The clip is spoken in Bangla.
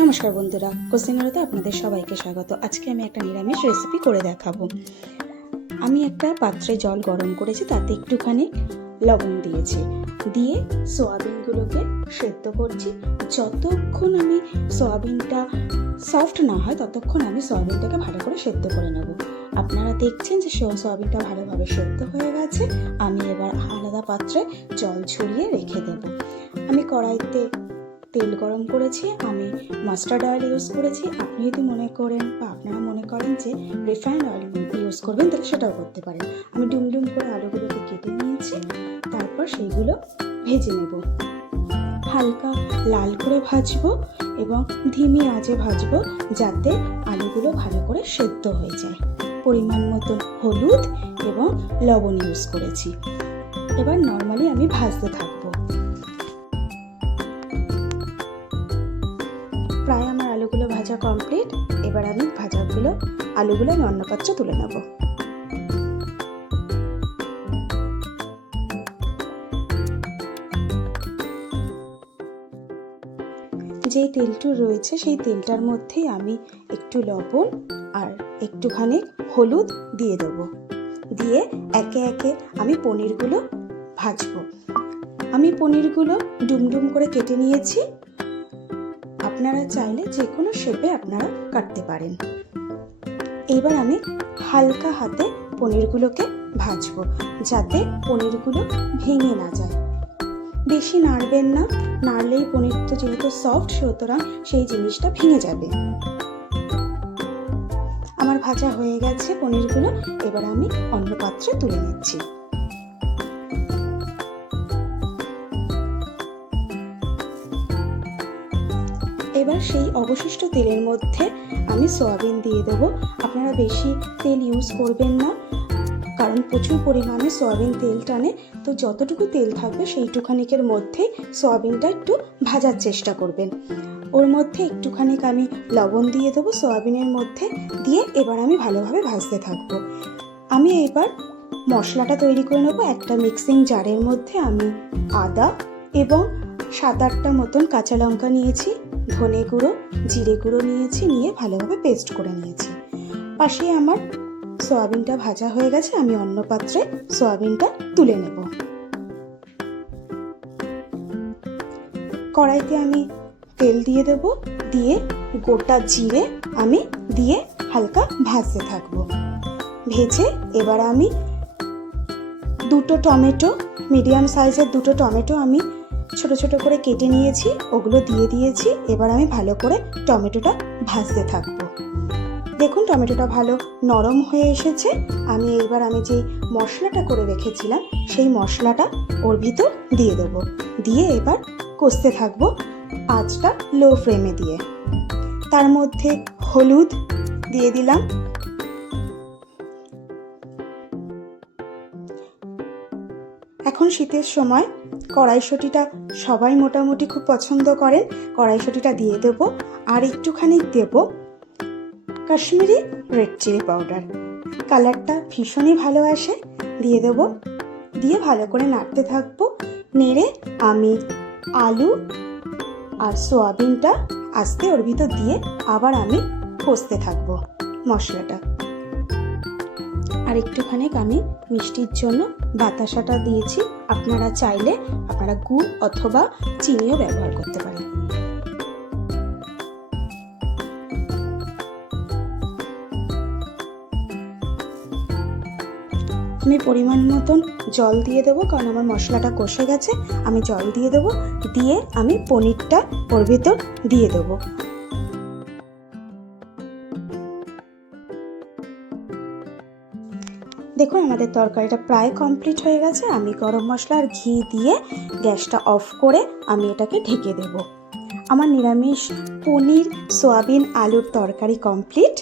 নমস্কার বন্ধুরা, কুসিনারিতে আপনাদের সবাইকে স্বাগত। আজকে আমি একটা নিরামিষ রেসিপি করে দেখাবো। আমি একটা পাত্রে জল গরম করেছি, তাতে একটুখানি লবণ দিয়েছি, দিয়ে সোয়াবিনগুলোকে সেদ্ধ করছি। যতক্ষণ আমি সোয়াবিনটা সফট না হয় ততক্ষণ আমি সোয়াবিনটাকে ভালো করে সেদ্ধ করে নেব। আপনারা দেখছেন যে সোয়াবিনটা ভালোভাবে সেদ্ধ হয়ে গেছে। আমি এবার আলাদা পাত্রে জল ছড়িয়ে রেখে দেব। আমি কড়াইতে তেল গরম করেছি, আমি মাস্টার্ড অয়েল ইউজ করেছি। আপনি যদি মনে করেন বা আপনারা মনে করেন যে রিফাইন্ড অয়েল ইউজ করবেন, তাহলে সেটাও করতে পারেন। আমি ডুম করে আলুগুলোকে কেটে নিয়েছি, তারপর সেইগুলো ভেজে নেব। হালকা লাল করে ভাজবো এবং ধিমি আঁচে ভাজবো, যাতে আলুগুলো ভালো করে সেদ্ধ হয়ে যায়। পরিমাণ মতো হলুদ এবং লবণ ইউজ করেছি। এবার নর্মালি আমি ভাজতে থাকবো। প্রায় আমার আলুগুলো ভাজা কমপ্লিট। এবার আমি আলুগুলো আমি অন্য পাত্রে তুলে নেব। যেই তেলটু রয়েছে সেই তেলটার মধ্যেই আমি একটু লবণ আর একটুখানি হলুদ দিয়ে দেবো। দিয়ে একে একে আমি পনিরগুলো ভাজবো। আমি পনিরগুলো ডুম করে কেটে নিয়েছি। আপনারা চাইলে যে কোনো শেপে আপনারা কাটতে পারেন। এবার আমি হালকা হাতে পনিরগুলোকে ভাজবো, যাতে পনিরগুলো ভেঙে না যায়। বেশি নাড়বেন না, নাড়লেই পনির তো যেহেতু সফট, সুতরাং সেই জিনিসটা ভেঙে যাবে। আমার ভাজা হয়ে গেছে পনিরগুলো। এবার আমি অন্য পাত্রে তুলে নিচ্ছি। এবার সেই অবশিষ্ট তেলের মধ্যে আমি সয়াবিন দিয়ে দেবো। আপনারা বেশি তেল ইউজ করবেন না, কারণ প্রচুর পরিমাণে সয়াবিন তেল টানে। তো যতটুকু তেল থাকবে সেইটুখানিকের মধ্যেই সয়াবিনটা একটু ভাজার চেষ্টা করবেন। ওর মধ্যে একটুখানি আমি লবণ দিয়ে দেবো সয়াবিনের মধ্যে, দিয়ে এবার আমি ভালোভাবে ভাজতে থাকবো। আমি এবার মশলাটা তৈরি করে নেবো। একটা মিক্সিং জারের মধ্যে আমি আদা এবং 7-8টা মতন কাঁচা লঙ্কা নিয়েছি, ধনে গুঁড়ো, জিরে গুঁড়ো নিয়েছি, নিয়ে ভালোভাবে পেস্ট করে নিয়েছি। পাশে আমার সয়াবিনটা ভাজা হয়ে গেছে। আমি অন্য পাত্রে সয়াবিনটা তুলে নেব। কড়াইতে আমি তেল দিয়ে দেব, দিয়ে গোটা জিরে আমি দিয়ে হালকা ভাজতে থাকবো। ভেজে এবার আমি 2টো টমেটো, মিডিয়াম সাইজের 2টো টমেটো আমি ছোট ছোট করে কেটে নিয়েছি, ওগুলো দিয়ে দিয়েছি। এবার আমি ভালো করে টমেটোটা ভাজতে থাকবো। দেখুন টমেটোটা ভালো নরম হয়ে এসেছে। আমি যে মশলাটা করে রেখেছিলাম সেই মশলাটা ওর ভিতর দিয়ে দেবো। দিয়ে এবার কষতে থাকবো, আঁচটা লো ফ্লেমে দিয়ে। তার মধ্যে হলুদ দিয়ে দিলাম, এখন শীতের সময় কড়াইশুঁটিটা সবাই মোটামুটি খুব পছন্দ করেন, কড়াইশুঁটিটা দিয়ে দেবো। আর একটুখানি দেব কাশ্মীরি রেড চিলি পাউডার, কালারটা ভীষণই ভালো আসে। দিয়ে দেবো, দিয়ে ভালো করে নাড়তে থাকবো। নেড়ে আমি আলু আর সোয়াবিনটা আস্তে ওর ভিতর দিয়ে আবার আমি কষতে থাকবো মশলাটা। আর একটুখানি আমি মিষ্টির জন্য বাতাসাটা দিয়েছি। আপনারা চাইলে গুড় অথবা চিনিও ব্যবহার করতে পারেন। আমি পরিমাণ মতন জল দিয়ে দেবো, কারণ আমার মশলাটা কষে গেছে। আমি জল দিয়ে দেবো, দিয়ে আমি পনিরটা ওর ভিতর দিয়ে দেবো। দেখুন আমাদের তরকারিটা প্রায় কমপ্লিট হয়ে গেছে। আমি গরম মশলা আর ঘি দিয়ে গ্যাসটা অফ করে আমি এটাকে ঢেকে দেব। আমার নিরামিষ পনির সোয়াবিন আলুর তরকারি কমপ্লিট।